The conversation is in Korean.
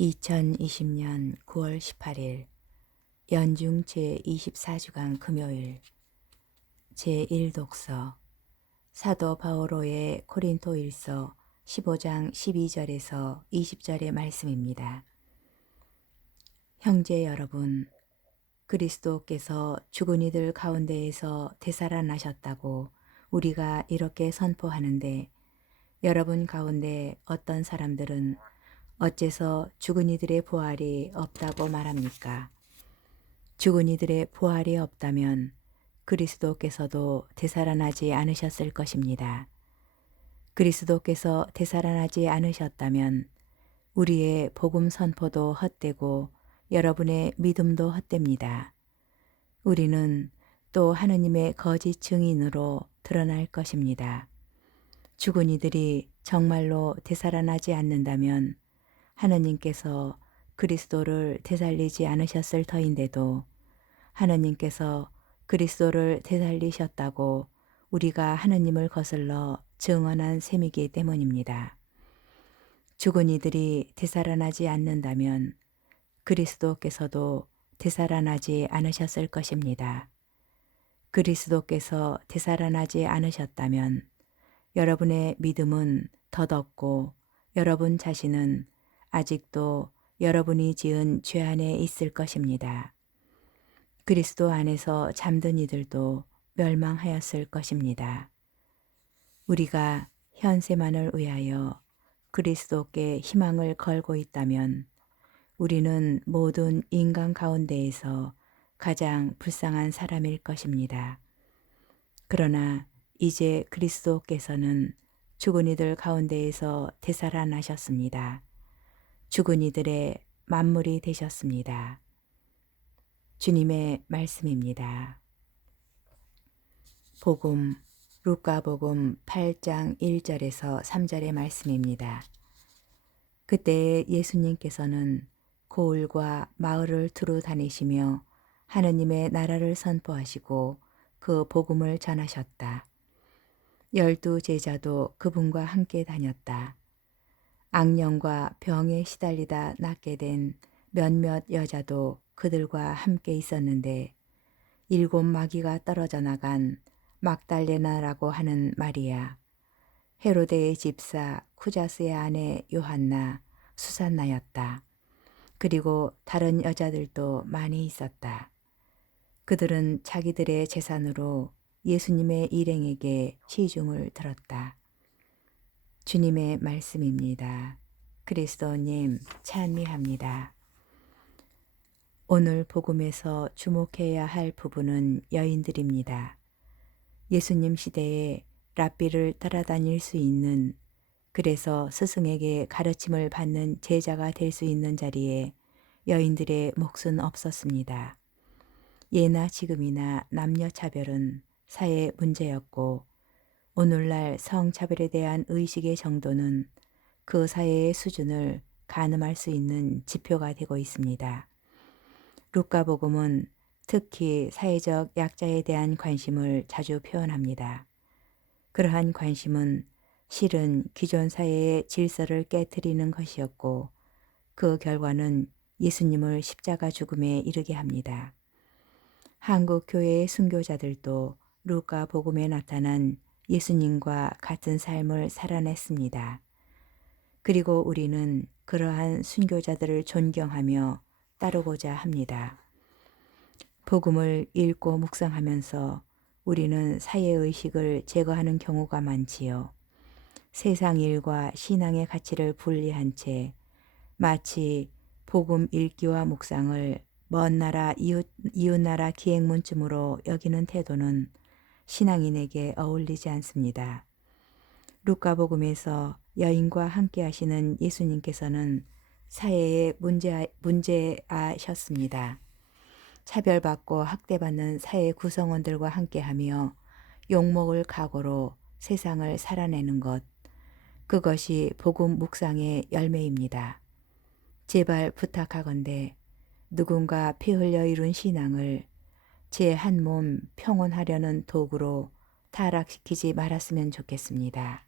2020년 9월 18일 연중 제24주간 금요일 제1독서 사도 바오로의 고린토일서 15장 12절에서 20절의 말씀입니다. 형제 여러분, 그리스도께서 죽은 이들 가운데에서 되살아나셨다고 우리가 이렇게 선포하는데, 여러분 가운데 어떤 사람들은 어째서 죽은 이들의 부활이 없다고 말합니까? 죽은 이들의 부활이 없다면 그리스도께서도 되살아나지 않으셨을 것입니다. 그리스도께서 되살아나지 않으셨다면 우리의 복음 선포도 헛되고 여러분의 믿음도 헛됩니다. 우리는 또 하느님의 거짓 증인으로 드러날 것입니다. 죽은 이들이 정말로 되살아나지 않는다면 하느님께서 그리스도를 되살리지 않으셨을 터인데도 하느님께서 그리스도를 되살리셨다고 우리가 하느님을 거슬러 증언한 셈이기 때문입니다. 죽은 이들이 되살아나지 않는다면 그리스도께서도 되살아나지 않으셨을 것입니다. 그리스도께서 되살아나지 않으셨다면 여러분의 믿음은 덧없고 여러분 자신은 아직도 여러분이 지은 죄 안에 있을 것입니다. 그리스도 안에서 잠든 이들도 멸망하였을 것입니다. 우리가 현세만을 위하여 그리스도께 희망을 걸고 있다면 우리는 모든 인간 가운데에서 가장 불쌍한 사람일 것입니다. 그러나 이제 그리스도께서는 죽은 이들 가운데에서 되살아나셨습니다. 죽은 이들의 만물이 되셨습니다. 주님의 말씀입니다. 복음, 루카복음 8장 1절에서 3절의 말씀입니다. 그때 예수님께서는 고을과 마을을 두루 다니시며 하느님의 나라를 선포하시고 그 복음을 전하셨다. 12 제자도 그분과 함께 다녔다. 악령과 병에 시달리다 낫게 된 몇몇 여자도 그들과 함께 있었는데 7 마귀가 떨어져 나간 막달레나라고 하는 마리아, 헤로데의 집사 쿠자스의 아내 요한나, 수산나였다. 그리고 다른 여자들도 많이 있었다. 그들은 자기들의 재산으로 예수님의 일행에게 시중을 들었다. 주님의 말씀입니다. 그리스도님 찬미합니다. 오늘 복음에서 주목해야 할 부분은 여인들입니다. 예수님 시대에 랍비를 따라다닐 수 있는, 그래서 스승에게 가르침을 받는 제자가 될 수 있는 자리에 여인들의 몫은 없었습니다. 예나 지금이나 남녀 차별은 사회 문제였고 오늘날 성차별에 대한 의식의 정도는 그 사회의 수준을 가늠할 수 있는 지표가 되고 있습니다. 루카복음은 특히 사회적 약자에 대한 관심을 자주 표현합니다. 그러한 관심은 실은 기존 사회의 질서를 깨트리는 것이었고 그 결과는 예수님을 십자가 죽음에 이르게 합니다. 한국 교회의 순교자들도 루카복음에 나타난 예수님과 같은 삶을 살아냈습니다. 그리고 우리는 그러한 순교자들을 존경하며 따르고자 합니다. 복음을 읽고 묵상하면서 우리는 사회의식을 제거하는 경우가 많지요. 세상 일과 신앙의 가치를 분리한 채 마치 복음 읽기와 묵상을 먼 나라 이웃나라 기행문쯤으로 여기는 태도는 신앙인에게 어울리지 않습니다. 루카복음에서 여인과 함께 하시는 예수님께서는 사회의 문제아셨습니다. 차별받고 학대받는 사회 구성원들과 함께하며 욕먹을 각오로 세상을 살아내는 것, 그것이 복음 묵상의 열매입니다. 제발 부탁하건대 누군가 피 흘려 이룬 신앙을 제 한 몸 평온하려는 도구로 타락시키지 말았으면 좋겠습니다.